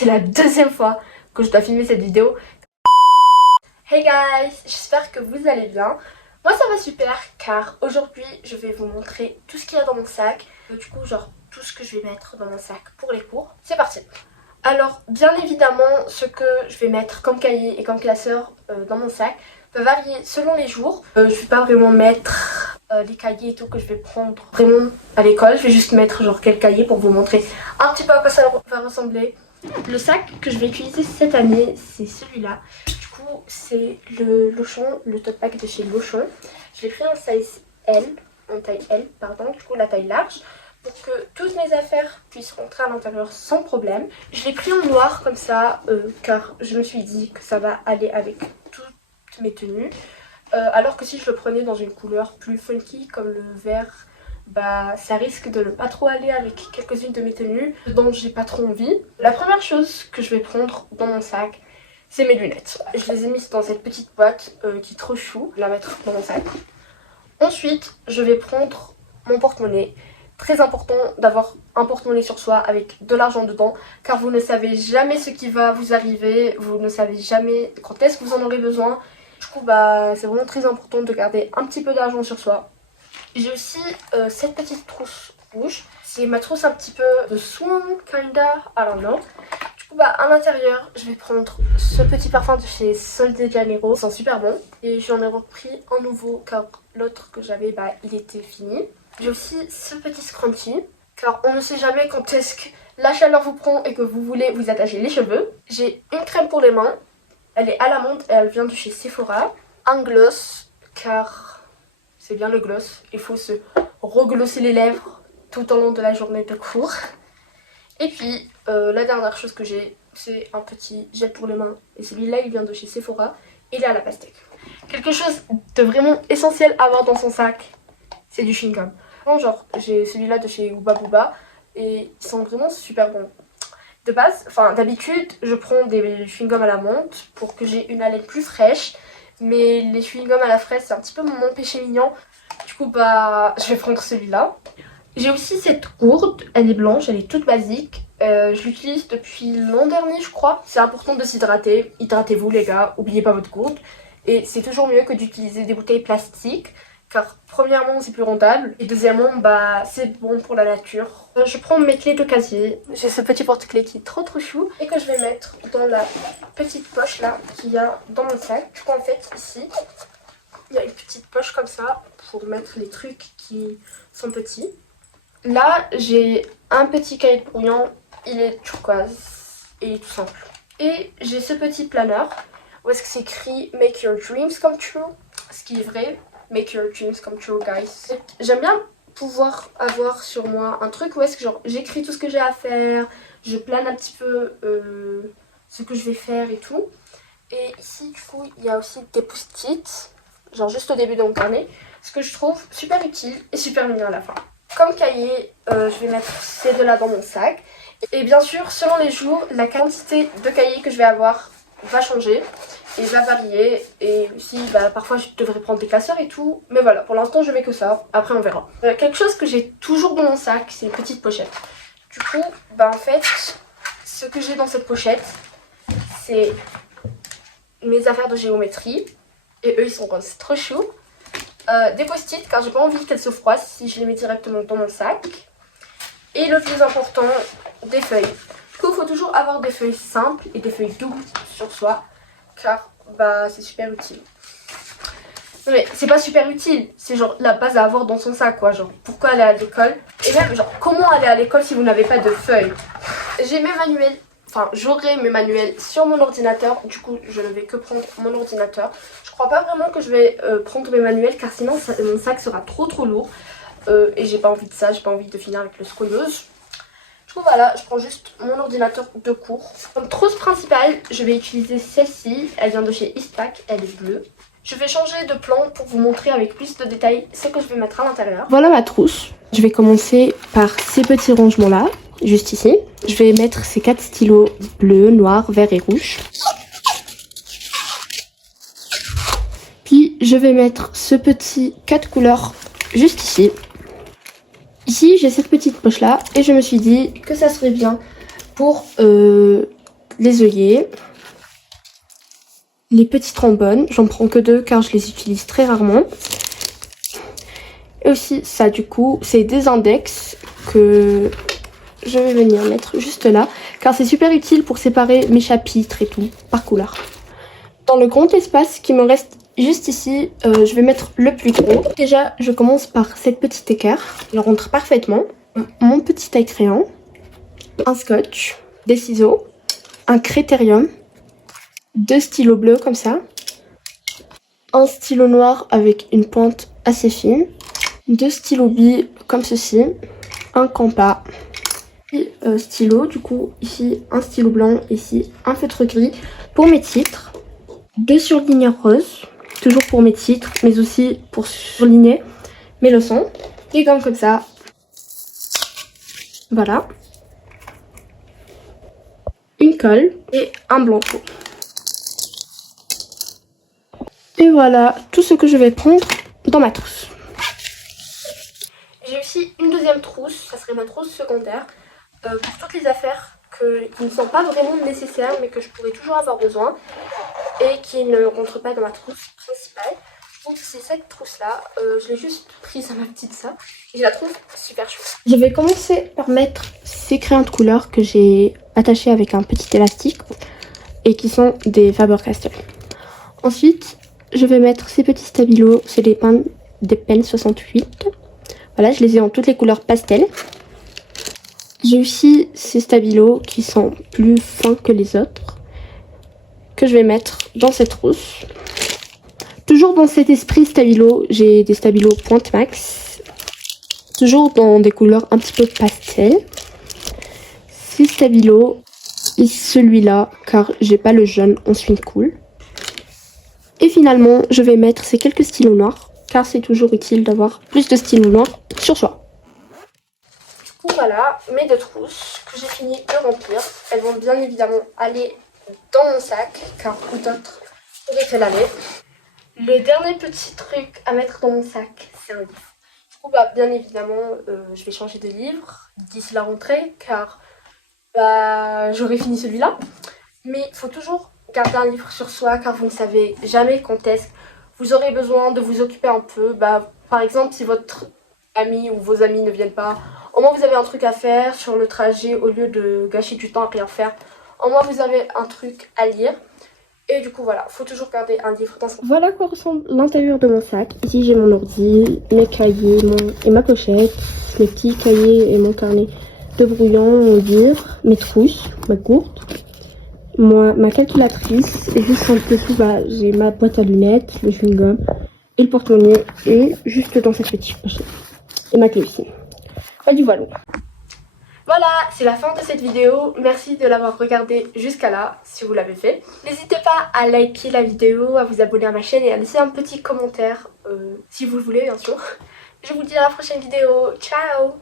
C'est la deuxième fois que je dois filmer cette vidéo. Hey guys, j'espère que vous allez bien. Moi ça va super car aujourd'hui je vais vous montrer tout ce qu'il y a dans mon sac. Du coup genre tout ce que je vais mettre dans mon sac pour les cours. C'est parti. Alors bien évidemment ce que je vais mettre comme cahier et comme classeur dans mon sac peut varier selon les jours. Je vais pas vraiment mettre les cahiers et tout que je vais prendre vraiment à l'école. Je vais juste mettre genre quelques cahiers pour vous montrer un petit peu à quoi ça va ressembler. Le sac que je vais utiliser cette année c'est celui-là. Du coup c'est le Lochon, le tote bag de chez Lochon. Je l'ai pris en size L, en taille L pardon, du coup la taille large, pour que toutes mes affaires puissent rentrer à l'intérieur sans problème. Je l'ai pris en noir comme ça car je me suis dit que ça va aller avec toutes mes tenues. Alors que si je le prenais dans une couleur plus funky comme le vert, bah ça risque de ne pas trop aller avec quelques-unes de mes tenues dont j'ai pas trop envie. La première chose que je vais prendre dans mon sac, c'est mes lunettes. Je les ai mises dans cette petite boîte qui est trop chou. Je vais la mettre dans mon sac. Ensuite, je vais prendre mon porte-monnaie. Très important d'avoir un porte-monnaie sur soi avec de l'argent dedans car vous ne savez jamais ce qui va vous arriver, vous ne savez jamais quand est-ce que vous en aurez besoin. Du coup bah c'est vraiment très important de garder un petit peu d'argent sur soi. J'ai aussi cette petite trousse rouge. C'est ma trousse un petit peu de soin, kinda, I don't know. Du coup, bah, à l'intérieur, je vais prendre ce petit parfum de chez Sol de Janeiro. Ils sont super bons. Et j'en ai repris un nouveau car l'autre que j'avais, bah, il était fini. J'ai aussi ce petit scrunchie car on ne sait jamais quand est-ce que la chaleur vous prend et que vous voulez vous attacher les cheveux. J'ai une crème pour les mains. Elle est à la menthe et elle vient de chez Sephora. Un gloss car c'est bien le gloss. Il faut se reglosser les lèvres tout au long de la journée de cours. Et puis la dernière chose que j'ai, c'est un petit gel pour les mains. Et celui-là, il vient de chez Sephora. Il est à la pastèque. Quelque chose de vraiment essentiel à avoir dans son sac, c'est du chewing-gum. Genre, j'ai celui-là de chez Hubba Bubba. Et ils sont vraiment super bons. De base, enfin d'habitude, je prends des chewing-gums à la menthe pour que j'ai une haleine plus fraîche. Mais les chewing-gums à la fraise, c'est un petit peu mon péché mignon. Du coup, bah, je vais prendre celui-là. J'ai aussi cette gourde, elle est blanche, elle est toute basique. Je l'utilise depuis l'an dernier, je crois. C'est important de s'hydrater. Hydratez-vous, les gars, oubliez pas votre gourde. Et c'est toujours mieux que d'utiliser des bouteilles plastiques. Car premièrement, c'est plus rentable. Et deuxièmement, bah, c'est bon pour la nature. Je prends mes clés de casier. J'ai ce petit porte-clés qui est trop chou. Et que je vais mettre dans la petite poche là qu'il y a dans mon sac. Du coup, en fait, ici, il y a une petite poche comme ça pour mettre les trucs qui sont petits. Là, j'ai un petit cahier de brouillon. Il est turquoise et il est tout simple. Et j'ai ce petit planeur où est-ce que c'est écrit Make your dreams come true. Ce qui est vrai. Make your dreams come true, guys. J'aime bien pouvoir avoir sur moi un truc où est-ce que genre j'écris tout ce que j'ai à faire, je plane un petit peu ce que je vais faire et tout. Et ici, du coup, il y a aussi des post-it, genre juste au début de mon carnet, ce que je trouve super utile et super mignon à la fin. Comme cahier, je vais mettre ces deux-là dans mon sac. Et bien sûr, selon les jours, la quantité de cahiers que je vais avoir va changer et va varier. Et aussi, bah, parfois, je devrais prendre des classeurs et tout. Mais voilà, pour l'instant, je mets que ça. Après, on verra. Quelque chose que j'ai toujours dans mon sac, c'est une petite pochette. Du coup, bah, en fait, ce que j'ai dans cette pochette, c'est mes affaires de géométrie. Et eux, ils sont roses, c'est trop chou. Des post-it, car j'ai pas envie qu'elles se froissent si je les mets directement dans mon sac. Et le plus important, des feuilles. Du coup, il faut toujours avoir des feuilles simples et des feuilles doubles sur soi, car bah c'est super utile. Non mais c'est pas super utile, c'est genre la base à avoir dans son sac quoi, genre pourquoi aller à l'école. Et même genre comment aller à l'école si vous n'avez pas de feuilles. J'ai mes manuels, enfin j'aurai mes manuels sur mon ordinateur, du coup je ne vais que prendre mon ordinateur. Je crois pas vraiment que je vais prendre mes manuels car sinon mon sac sera trop lourd. Et j'ai pas envie de ça, j'ai pas envie de finir avec le scoliose. Du coup voilà, je prends juste mon ordinateur de cours. Comme trousse principale, je vais utiliser celle-ci. Elle vient de chez Eastpak, elle est bleue. Je vais changer de plan pour vous montrer avec plus de détails ce que je vais mettre à l'intérieur. Voilà ma trousse. Je vais commencer par ces petits rangements là, juste ici. Je vais mettre ces 4 stylos bleus, noirs, verts et rouges. Puis je vais mettre ce petit 4 couleurs juste ici. Ici, j'ai cette petite poche là et je me suis dit que ça serait bien pour les œillets, les petits trombones. J'en prends que 2 car je les utilise très rarement. Et aussi ça, du coup, c'est des index que je vais venir mettre juste là, car c'est super utile pour séparer mes chapitres et tout, par couleur. Dans le grand espace qui me reste juste ici, je vais mettre le plus gros. Déjà, je commence par cette petite équerre. Elle rentre parfaitement. Mon petit taille-crayon, un scotch, des ciseaux, un critérium, 2 stylos bleus comme ça, un stylo noir avec une pointe assez fine, 2 stylos billes comme ceci, un compas, puis stylo, du coup ici un stylo blanc, ici un feutre gris pour mes titres, 2 surligneurs roses, toujours pour mes titres, mais aussi pour surligner mes leçons, et comme ça, voilà, une colle et un blanco. Et voilà tout ce que je vais prendre dans ma trousse. J'ai aussi une deuxième trousse, ça serait ma trousse secondaire, pour toutes les affaires qui ne sont pas vraiment nécessaires mais que je pourrais toujours avoir besoin et qui ne rentrent pas dans ma trousse principale. Donc c'est cette trousse là, je l'ai juste prise à ma petite sœur et je la trouve super chouette. Je vais commencer par mettre ces crayons de couleur que j'ai attachés avec un petit élastique et qui sont des Faber-Castell. Ensuite, je vais mettre ces petits stabilos, c'est des Pen 68. Voilà, je les ai en toutes les couleurs pastel. J'ai aussi ces stabilos qui sont plus fins que les autres, que je vais mettre dans cette trousse. Toujours dans cet esprit stabilo, j'ai des stabilos Pointe Max. Toujours dans des couleurs un petit peu pastel. Ces stabilos et celui-là, car j'ai pas le jaune en swing cool. Et finalement, je vais mettre ces quelques stylos noirs, car c'est toujours utile d'avoir plus de stylos noirs sur soi. Du coup, voilà mes 2 trousses que j'ai fini de remplir. Elles vont bien évidemment aller dans mon sac, car où d'autre pourrait-elle aller? Le dernier petit truc à mettre dans mon sac, c'est un livre. Du coup, bien évidemment, je vais changer de livre d'ici la rentrée, car j'aurai fini celui-là. Mais il faut toujours garder un livre sur soi, car vous ne savez jamais quand est-ce que vous aurez besoin de vous occuper un peu. Par exemple, si votre ami ou vos amis ne viennent pas, au moins vous avez un truc à faire sur le trajet au lieu de gâcher du temps à rien faire. Au moins vous avez un truc à lire. Et du coup voilà, faut toujours garder un livre dans son... Voilà à quoi ressemble l'intérieur de mon sac. Ici j'ai mon ordi, mes cahiers et ma pochette, mes petits cahiers et mon carnet de brouillon, mon livre, mes trousses, ma gourde, ma calculatrice, et juste en dessous j'ai ma boîte à lunettes, le chewing-gum et le porte-monnaie, et juste dans cette petite pochette. Et ma clé aussi. Voilà. Voilà, c'est la fin de cette vidéo. Merci de l'avoir regardée jusqu'à là, si vous l'avez fait. N'hésitez pas à liker la vidéo, à vous abonner à ma chaîne et à laisser un petit commentaire, si vous le voulez bien sûr. Je vous dis à la prochaine vidéo. Ciao!